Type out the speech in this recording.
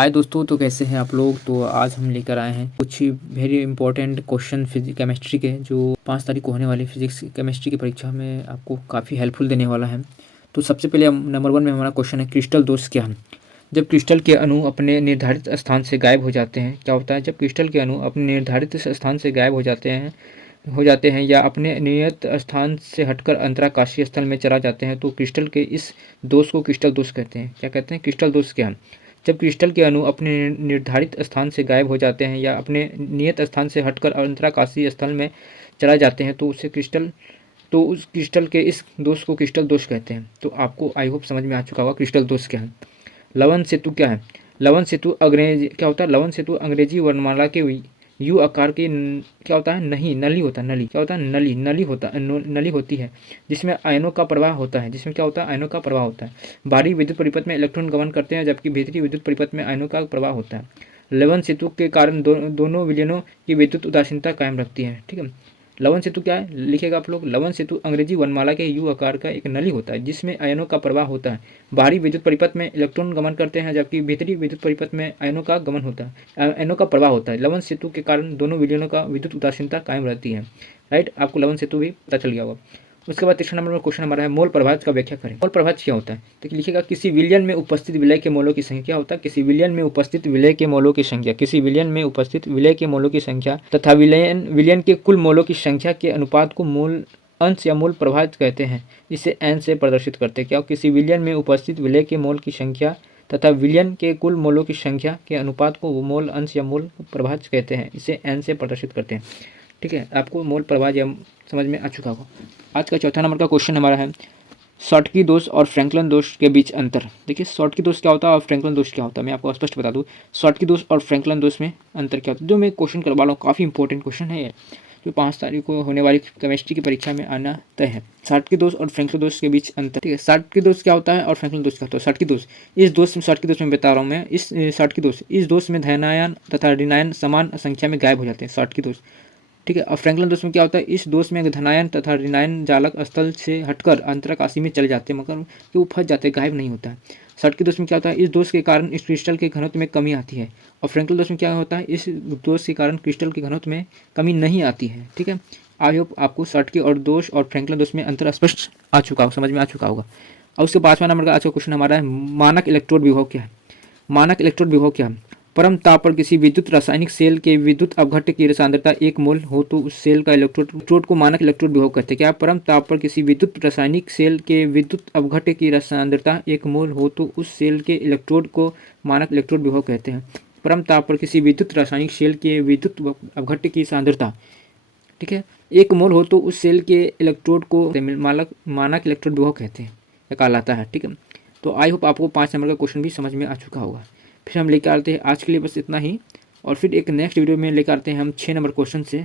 हाय दोस्तों, तो कैसे हैं आप लोग। तो आज हम लेकर आए हैं कुछ very important question physics chemistry के, जो 5 तारीख को होने वाली फिजिक्स केमिस्ट्री की परीक्षा में आपको काफ़ी हेल्पफुल देने वाला है। तो सबसे पहले नंबर 1 में हमारा क्वेश्चन है, क्रिस्टल दोष क्या है। जब क्रिस्टल के अणु अपने निर्धारित स्थान से गायब हो जाते हैं, क्या होता है जब क्रिस्टल के अणु अपने निर्धारित स्थान से गायब हो जाते हैं या अपने नियत स्थान से हटकर अंतराकाशीय स्थल में चला जाते हैं, तो क्रिस्टल के इस दोष को क्रिस्टल दोष कहते हैं। क्या कहते हैं, क्रिस्टल दोष क्या है। जब क्रिस्टल के अणु अपने निर्धारित स्थान से गायब हो जाते हैं या अपने नियत स्थान से हटकर अंतराकाशीय स्थल में चला जाते हैं, तो उस क्रिस्टल के इस दोष को क्रिस्टल दोष कहते हैं। तो आपको आई होप समझ में आ चुका होगा क्रिस्टल दोष क्या है। लवन सेतु क्या है। लवन सेतु अंग्रेजी क्या होता है, लवन सेतु अंग्रेजी वर्णमाला के यू आकार की क्या होता है, नहीं नली होता है। नली क्या होता है, नली होती है, जिसमें आयनों का प्रवाह होता है। जिसमें क्या होता है, आयनों का प्रवाह होता है। बाहरी विद्युत परिपथ में इलेक्ट्रॉन गमन करते हैं, जबकि भीतरी विद्युत परिपथ में आयनों का प्रवाह होता है। लवन सेतु के कारण दोनों विलयनों की विद्युत उदासीनता कायम रखती है। ठीक है, लवन सेतु क्या है, लिखेगा आप लोग। लवन सेतु अंग्रेजी वर्णमाला के यू आकार का एक नली होता है, जिसमें आयनों का प्रवाह होता है। बाहरी विद्युत परिपथ में इलेक्ट्रॉन गमन करते हैं, जबकि भीतरी विद्युत परिपथ में आयनों का गमन होता है, आयनों का प्रवाह होता है। लवन सेतु के कारण दोनों विलयनों का विद्युत उदासीनता कायम रहती है। राइट, आपको लवन सेतु भी पता चल गया होगा। उसके बाद तीसरा नंबर में क्वेश्चन हमारा है, मोल प्रभाज का व्याख्या करें। मोल प्रभाज क्या होता है, तो लिखिएगा किसी विलयन में उपस्थित विलय के मोलों की संख्या। क्या होता है, किसी विलयन में उपस्थित विलय के मोलों की संख्या, किसी विलयन में उपस्थित विलय के मोलों की संख्या तथा विलयन के कुल मोलों की संख्या के अनुपात को मोल अंश या मोल प्रभाज कहते हैं। इसे एन से प्रदर्शित करते हैं। क्या, किसी विलयन में उपस्थित विलय के मोल की संख्या तथा विलयन के कुल मोलों की संख्या के अनुपात को मोल अंश या मोल प्रभाज कहते हैं। इसे एन से प्रदर्शित करते हैं। ठीक है, आपको मोल प्रभाज या समझ में आ चुका होगा। आज का चौथा नंबर का क्वेश्चन हमारा है, शॉटकी दोष और फ्रैंकलिन दोष के बीच अंतर। देखिए, शॉटकी दोष क्या होता है और फ्रैंकलिन दोष क्या होता है, मैं आपको स्पष्ट बता दूं। शॉटकी दोष और फ्रैंकलिन दोष में अंतर क्या होता है, जो मैं क्वेश्चन करवा रहा हूँ, काफ़ी इंपॉर्टेंट क्वेश्चन है ये, जो 5 तारीख को होने वाली केमिस्ट्री की परीक्षा में आना तय है। शॉटकी दोष और फ्रैंकलिन दोष के बीच अंतर। ठीक है, शॉटकी दोष क्या होता है और फ्रैंकलिन दोष क्या होता है। शॉटकी दोष, शॉटकी दोष में बता रहा हूँ मैं। इस दोष में धनायन तथा ऋणायन समान संख्या में गायब हो जाते हैं। शॉटकी दोष। ठीक है, और फ्रैंकलिन दोष में क्या होता है, इस दोष में धनायन तथा ऋणायन जालक स्थल से हटकर अंतराकाशी में चले जाते हैं, मगर कि वो फंस जाते हैं, गायब नहीं होता है। शॉटकी दोष में क्या होता है, इस दोष के कारण इस क्रिस्टल के घनत्व में कमी आती है। और फ्रैंकलिन दोष में क्या होता है, इस दोष के कारण क्रिस्टल के घनत्व में कमी नहीं आती है। ठीक है, आई होप आपको शॉटकी और दोष और फ्रैंकलिन दोष में अंतर स्पष्ट आ चुका हो, समझ में आ चुका होगा। और उसके 5वां नंबर का आज का क्वेश्चन हमारा है, मानक इलेक्ट्रोड विभव क्या है। मानक इलेक्ट्रोड विभव क्या है। परम ताप पर किसी विद्युत रासायनिक सेल के विद्युत अपघट्य की सांद्रता 1 मोल हो तो उस सेल का इलेक्ट्रोड को मानक इलेक्ट्रोड विभव कहते हैं। क्या, परम ताप पर किसी विद्युत रासायनिक सेल के विद्युत अपघट्य की सांद्रता 1 मोल हो तो उस सेल के इलेक्ट्रोड को मानक इलेक्ट्रोड विभव कहते हैं। परम ताप पर किसी विद्युत रासायनिक सेल के विद्युत अपघट्य की सांद्रता, ठीक है, 1 मोल हो तो उस सेल के इलेक्ट्रोड को मानक इलेक्ट्रोड विभव कहते हैं, कहलाता है। ठीक है, तो आई होप आपको 5 नंबर का क्वेश्चन भी समझ में आ चुका होगा। फिर हम लेकर आते हैं आज के लिए बस इतना ही, और फिर एक नेक्स्ट वीडियो में लेकर आते हैं हम 6 नंबर क्वेश्चन से।